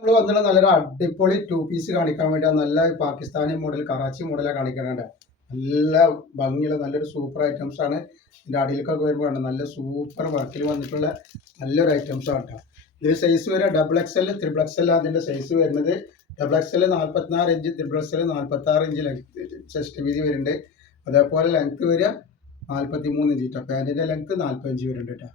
നമ്മൾ വന്നിട്ട് നല്ലൊരു അടിപൊളി ടു പീസ് കാണിക്കാൻ വേണ്ടി നല്ല പാകിസ്ഥാനി മോഡൽ കറാച്ചി മോഡലാണ് കാണിക്കുന്നുണ്ട്. നല്ല ഭംഗിയുള്ള നല്ലൊരു സൂപ്പർ ഐറ്റംസ് ആണ്. ഇതിൻ്റെ അടിയിലേക്കൊക്കെ വരുമ്പോൾ നല്ല സൂപ്പർ വർക്കിൽ വന്നിട്ടുള്ള നല്ലൊരു ഐറ്റംസ് ആണ് കേട്ടോ. ഇതിൽ സൈസ് വരെ XXL, XXL അതിൻ്റെ സൈസ് വരുന്നത്. XXL 44 inch, XXL 46 inch chest വീതി വരുന്നുണ്ട്. അതേപോലെ ലെങ്ത്ത് വരിക 43 ഇഞ്ച് കേട്ടോ. പാൻറ്റിൻ്റെ ലെങ്ത്ത് 45 വരുന്നുണ്ട് കേട്ടോ.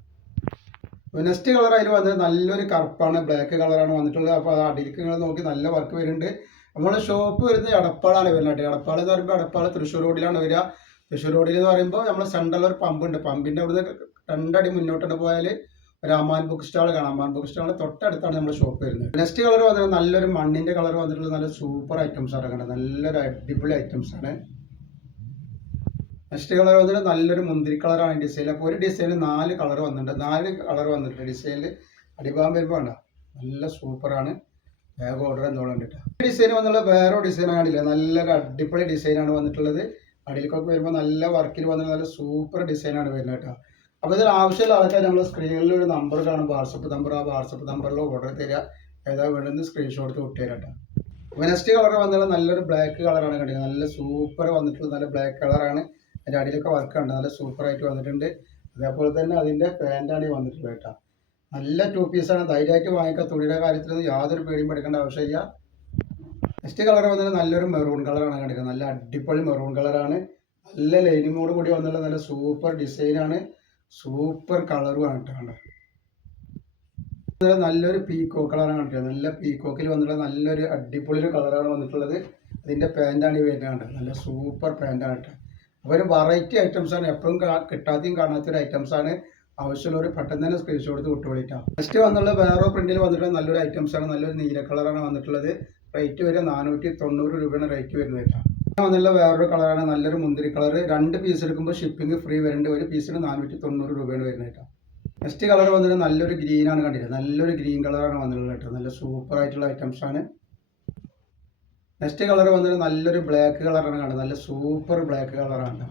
നെക്സ്റ്റ് കളർ അതിൽ വന്നത് നല്ലൊരു കറുപ്പാണ്, ബ്ലാക്ക് കളറാണ് വന്നിട്ടുള്ളത്. അപ്പോൾ അടിയിലേക്ക് നിങ്ങൾ നോക്കി നല്ല വർക്ക് വരുന്നുണ്ട്. നമ്മുടെ ഷോപ്പ് വരുന്നത് എടപ്പാളാണ് വരുന്നത്. എടപ്പാൾ എന്ന് പറയുമ്പോൾ എടപ്പാൾ തൃശ്ശൂർ റോഡിലാണ് വരിക. തൃശ്ശൂർ റോഡിൽ എന്ന് പറയുമ്പോൾ നമ്മൾ സെൻട്രലിൽ ഒരു പമ്പുണ്ട്. പമ്പിൻ്റെ അവിടുന്ന് 2 അടി മുന്നോട്ട് പോയാൽ ഒരു അമാൻ ബുക്ക് സ്റ്റാൾ കാണാം. അമാൻ ബുക്ക് സ്റ്റാൾ തൊട്ടടുത്താണ് നമ്മുടെ ഷോപ്പ് വരുന്നത്. നെക്സ്റ്റ് കളർ വന്നത് നല്ലൊരു മണ്ണിൻ്റെ കളർ വന്നിട്ടുള്ള നല്ല സൂപ്പർ ഐറ്റംസ് ആണ് കണ്ടത്. നല്ലൊരു അടിപൊളി ഐറ്റംസ് ആണ്. നെക്സ്റ്റ് കളർ വന്നിട്ട് നല്ലൊരു മുന്തിരി കളറാണ് ഡിസൈൻ. അപ്പോൾ ഒരു ഡിസൈനിൽ 4 കളർ വന്നിട്ടുണ്ട്. 4 കളർ വന്നിട്ടുണ്ട് ഡിസൈനിൽ. അടിഭാഗം വരുമ്പോൾ വേണ്ട നല്ല സൂപ്പറാണ്. വേഗം ഓർഡർ എന്തോളം കേട്ടോ. ഈ ഡിസൈൻ വന്നുള്ള വേറെ ഡിസൈൻ കാണില്ല. നല്ലൊരു അടിപൊളി ഡിസൈനാണ് വന്നിട്ടുള്ളത്. അടിയിലേക്കൊക്കെ വരുമ്പോൾ നല്ല വർക്കിൽ വന്നിട്ട് നല്ല സൂപ്പർ ഡിസൈനാണ് വരുന്നത് കേട്ടോ. അപ്പോൾ ഇതിൽ ആവശ്യമുള്ള ആൾക്കാർ നമ്മൾ സ്ക്രീനിൽ ഒരു നമ്പർ കാണും, വാട്സപ്പ് നമ്പർ. ആ വാട്സപ്പ് നമ്പറിൽ ഓർഡർ തരിക. ഏതാ വേണ്ടത് സ്ക്രീൻഷോട്ട് വിട്ടുതരാം കേട്ടോ. അപ്പോൾ നെക്സ്റ്റ് കളർ വന്നുള്ള നല്ലൊരു ബ്ലാക്ക് കളറാണ് കണ്ടത്. നല്ല സൂപ്പർ വന്നിട്ടുള്ള നല്ല ബ്ലാക്ക് കളറാണ്. അതിൻ്റെ അടിയിലൊക്കെ വർക്കുണ്ട്, നല്ല സൂപ്പറായിട്ട് വന്നിട്ടുണ്ട്. അതേപോലെ തന്നെ അതിൻ്റെ പാൻറ്റാണ് വന്നിട്ടുള്ളത് കേട്ടോ. നല്ല 2 പീസാണ്. ധൈര്യമായിട്ട് വാങ്ങിക്കുക. തുണിയുടെ കാര്യത്തിലൊന്നും യാതൊരു പേടിയും പഠിക്കേണ്ട ആവശ്യമില്ല. നെക്സ്റ്റ് കളർ വന്നിട്ട് നല്ലൊരു മെറൂൺ കളറാണ് കണ്ടിരിക്കുന്നത്. നല്ല അടിപൊളി മെറൂൺ കളറാണ്. നല്ല ലൈനിങ്ങോട് കൂടി വന്നുള്ള നല്ല സൂപ്പർ ഡിസൈനാണ്, സൂപ്പർ കളറുമാണ് കേട്ടോ. കണ്ടോ നല്ലൊരു പീക്കോ കളറാണ് കണ്ടിട്ടുള്ളത്. നല്ല പീക്കോക്കിൽ വന്നിട്ടുള്ള നല്ലൊരു അടിപൊളി ഒരു കളറാണ് വന്നിട്ടുള്ളത്. അതിൻ്റെ പാൻറ്റാണ് ഈ വരുന്നത് കണ്ടത്. നല്ല സൂപ്പർ പാൻറ്റാണ് കേട്ടോ. അപ്പോൾ ഒരു വെറൈറ്റി ഐറ്റംസാണ്, എപ്പോഴും കിട്ടാതെയും കാണാത്തൊരു ഐറ്റംസാണ്. ആവശ്യമുള്ളവർ പെട്ടെന്ന് തന്നെ സ്ക്രീൻഷോട്ട് വിട്ടുകൊള്ളിട്ടാണ്. നെക്സ്റ്റ് വന്നുള്ള വേറെ പ്രിന്റിൽ വന്നിട്ടുള്ള നല്ലൊരു ഐറ്റംസാണ്. നല്ലൊരു നീല കളറാണ് വന്നിട്ടുള്ളത്. റേറ്റ് വരെ 490 രൂപയാണ് റേറ്റ് വരുന്നത് കേട്ടോ. വന്നുള്ള വേറൊരു കളറാണ് നല്ലൊരു മുന്തിരി കളർ. 2 പീസ് എടുക്കുമ്പോൾ ഷിപ്പിംഗ് ഫ്രീ വരുന്നുണ്ട്. ഒരു പീസിന് 490 രൂപയാണ് വരുന്നത് കേട്ടോ. നെക്സ്റ്റ് കളർ വന്നിട്ട് നല്ലൊരു ഗ്രീനാണ് കണ്ടിട്ട്. നല്ലൊരു ഗ്രീൻ കളറാണ് വന്നിട്ടുള്ളത് കേട്ടോ. നല്ല സൂപ്പർ ആയിട്ടുള്ള ഐറ്റംസാണ്. നെക്സ്റ്റ് കളർ വന്നിട്ട് നല്ലൊരു ബ്ലാക്ക് കളറാണ് കണ്ടത്. നല്ല സൂപ്പർ ബ്ലാക്ക് കളറാണ്.